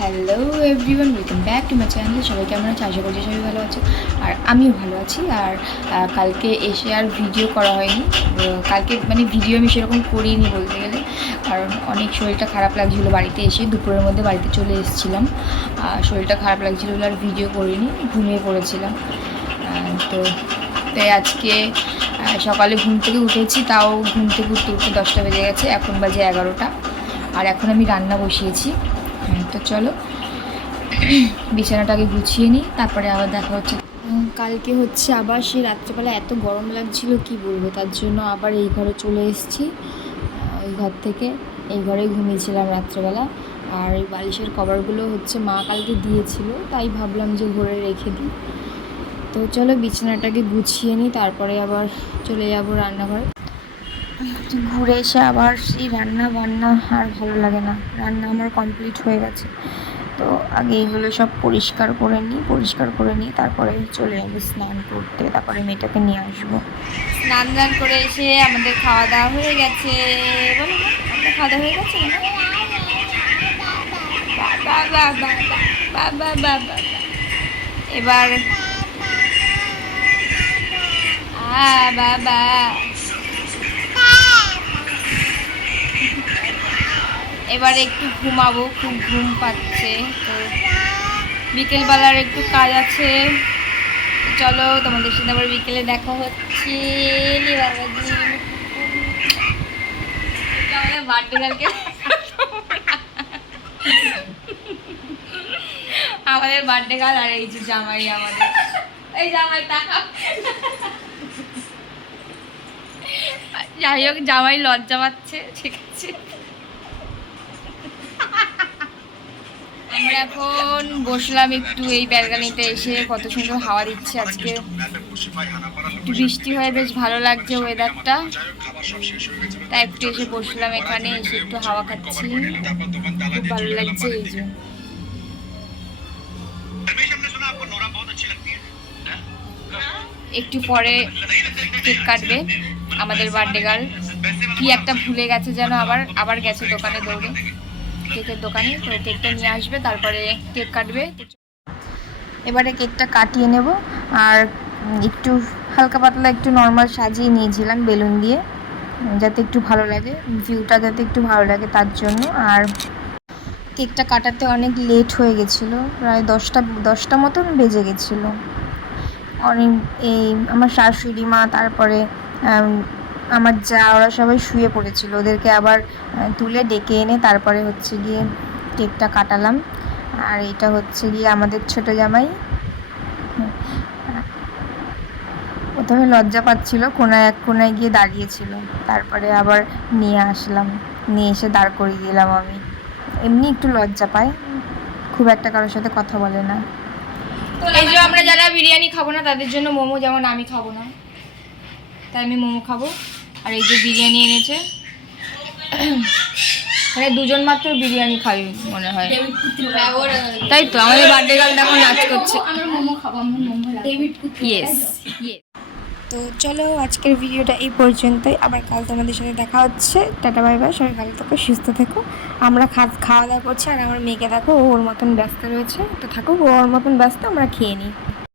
Hello everyone, welcome back to my channel. সবাই কেমন আছে? আশা করছি সবাই ভালো আছে, আর আমিও ভালো আছি। আর কালকে এসে আর ভিডিও করা হয়নি। কালকে মানে ভিডিও আমি সেরকম করিনি বলতে গেলে, কারণ অনেক শরীরটা খারাপ লাগছিলো। বাড়িতে এসে দুপুরের মধ্যে বাড়িতে চলে এসেছিলাম, শরীরটা খারাপ লাগছিলো বলে আর ভিডিও করিনি, ঘুমিয়ে পড়েছিলাম। তো তাই আজকে সকালে ঘুম থেকে উঠেছি, তাও ঘুম থেকে উঠতে উঠতে 10টা বেজে গেছে, এখন বাজে 11টা। আর এখন আমি রান্না বসিয়েছি। তো চলো বিছানাটাকে গুছিয়ে নিই, তারপরে আবার দেখা হচ্ছে। কালকে হচ্ছে আবার সেই রাত্রেবেলা এত গরম লাগছিল কি বলবো, তার জন্য আবার এই ঘরে চলে এসেছি। ওই ঘর থেকে এই ঘরে ঘুমিয়েছিলাম রাত্রেবেলা। আর এই বালিশের কভারগুলো হচ্ছে মা কালকে দিয়েছিল, তাই ভাবলাম যে ঘরে রেখে দিই। তো চলো বিছানাটাকে গুছিয়ে নিই, তারপরে আবার চলে যাবো রান্নাঘরে। ঘুরে এসে আবার সেই রান্না বান্না আর ভালো লাগে না। রান্না আমার কমপ্লিট হয়ে গেছে, তো আগে এগুলো সব পরিষ্কার করে নিই, তারপরে চলে যাবো স্নান করতে, তারপরে মেয়েটাকে নিয়ে আসবো। স্নান দান করে এসে আমাদের খাওয়া দাওয়া হয়ে গেছে। বলো না, আমাদের খাওয়া দাওয়া হয়ে গেছে না? বাবা বাবা বাবা বাবা, এবার বাবা এবার একটু ঘুমাবো, খুব ঘুম পাচ্ছে। তো বিকেলবেলার একটু কাজ আছে, চলো তোমাদের সাথে আবার বিকেলে দেখা হচ্ছে। আমাদের বার্থডে কালকে, আমাদের বার্থডে কাল। আর এই যে জামাই, আমাদের এই জামাই টাকা, যাই হোক জামাই লজ্জা পাচ্ছে, ঠিক আছে। আমরা এখন বসলাম একটু এই ব্যালকনিতে এসে, কত সুন্দর হাওয়া দিচ্ছে আজকে, একটু বৃষ্টি হয়ে বেশ ভালো লাগছে ওয়েদারটা, তাই একটু এসে বসলাম এখানে, এসে একটু হাওয়া খাচ্ছি, খুব ভালো লাগছে। এই যে একটু পরে কেক কাটবে আমাদের বার্থডে গার্ল, কি একটা ভুলে গেছে যেন, আবার গেছে দোকানে দৌড়ে, কেকের দোকানে। তো কেকটা নিয়ে আসবে, তারপরে কেক কাটবে। এবারে কেকটা কাটিয়ে নেব, আর একটু হালকা পাতলা একটু নর্মাল সাজিয়ে নিয়েছিলাম বেলুন দিয়ে, যাতে একটু ভালো লাগে, ভিউটা যাতে একটু ভালো লাগে তার জন্য। আর কেকটা কাটাতে অনেক লেট হয়ে গেছিলো, প্রায় 10টা মতন বেজে গেছিলো। অনেক এই আমার শাশুড়ি মা, তারপরে আমার যা, ওরা সবাই শুয়ে পড়েছিল, ওদেরকে আবার তুলে ডেকে এনে তারপরে হচ্ছে গিয়ে কেকটা কাটালাম। আর এটা হচ্ছে গিয়ে আমাদের ছোট জামাই। প্রথমে লজ্জা পাচ্ছিল, এক কোনায় গিয়ে দাঁড়িয়েছিল, তারপরে আবার নিয়ে আসলাম, নিয়ে এসে দাঁড় করিয়ে দিলাম আমি। এমনি একটু লজ্জা পায়, খুব একটা কারোর সাথে কথা বলে না। এই যে আমরা যারা বিরিয়ানি খাবো না তাদের জন্য মোমো, যেমন আমি খাবো না তাই আমি মোমো খাবো। আর এই যে বিরিয়ানি এনেছে, মানে দুজন মাত্র বিরিয়ানি খাবি মনে হয়, তাই তো। আমাদের বার্থডে গার্ল এখন নাচ করছে। ইয়েস। তো চলো আজকের ভিডিওটা এই পর্যন্তই, আবার কাল তোমাদের সাথে দেখা হচ্ছে। টাটা বাই বাই, সবাই ভালো থেকো, সুস্থ থেকো। আমরা খাওয়া দাওয়া করছি, আর আমার মেয়েকে দেখো, ওর মতন ব্যস্ত রয়েছে, তো থাকুক ওর মতন ব্যস্ত, আমরা খেয়ে নিই।